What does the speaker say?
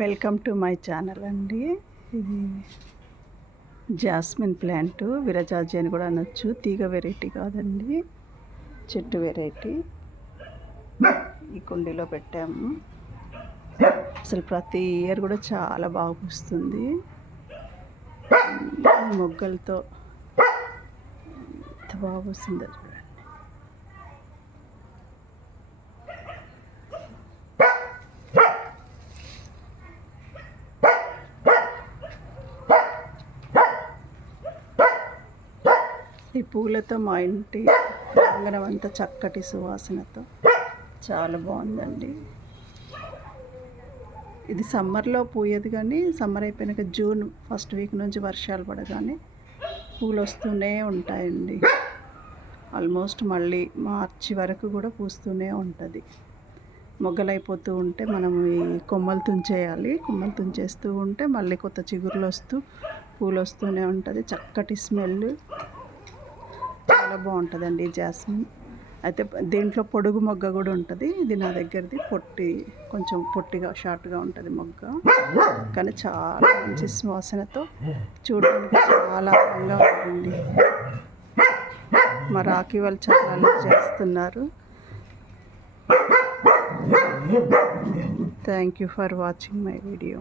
Welcome to my channel అండి. ఇది jasmine plant, విరజాజి అని కూడా అనొచ్చు. తీగ వెరైటీ కాదండి, చెట్టు వెరైటీ. ఈ కుండీలో పెట్టాము. అసలు ప్రతి ఇయర్ కూడా చాలా బాగా పూస్తుంది. మొగ్గలతో ఎంత బాగా పూస్తుందో చూడండి. ఈ పూలతో మా ఇంటి ప్రాంగణం అంతా చక్కటి సువాసనతో చాలా బాగుందండి. ఇది సమ్మర్లో పూయదు, కానీ సమ్మర్ అయిపోయినాక జూన్ ఫస్ట్ వీక్ నుంచి వర్షాలు పడగానే పూలు వస్తూనే ఉంటాయండి. ఆల్మోస్ట్ మళ్ళీ మార్చి వరకు కూడా పూస్తూనే ఉంటుంది. మొగ్గలైపోతూ ఉంటే మనం ఈ కొమ్మలు తుంచేయాలి. కొమ్మలు తుంచేస్తూ ఉంటే మళ్ళీ కొత్త చిగురులు వస్తూ పూలు వస్తూనే ఉంటుంది. చక్కటి స్మెల్, చాలా బాగుంటుందండి జాస్మిన్. అయితే దీంట్లో పొడుగు మొగ్గ కూడా ఉంటుంది. ఇది నా దగ్గరది కొంచెం పొట్టిగా షార్ట్గా ఉంటుంది మొగ్గ, కానీ చాలా మంచి సువాసనతో చూడడానికి చాలా అందంగా ఉంటుంది. మా రాఖీ వాళ్ళు చాలా అల్లరి చేస్తున్నారు. Thank you for watching my video.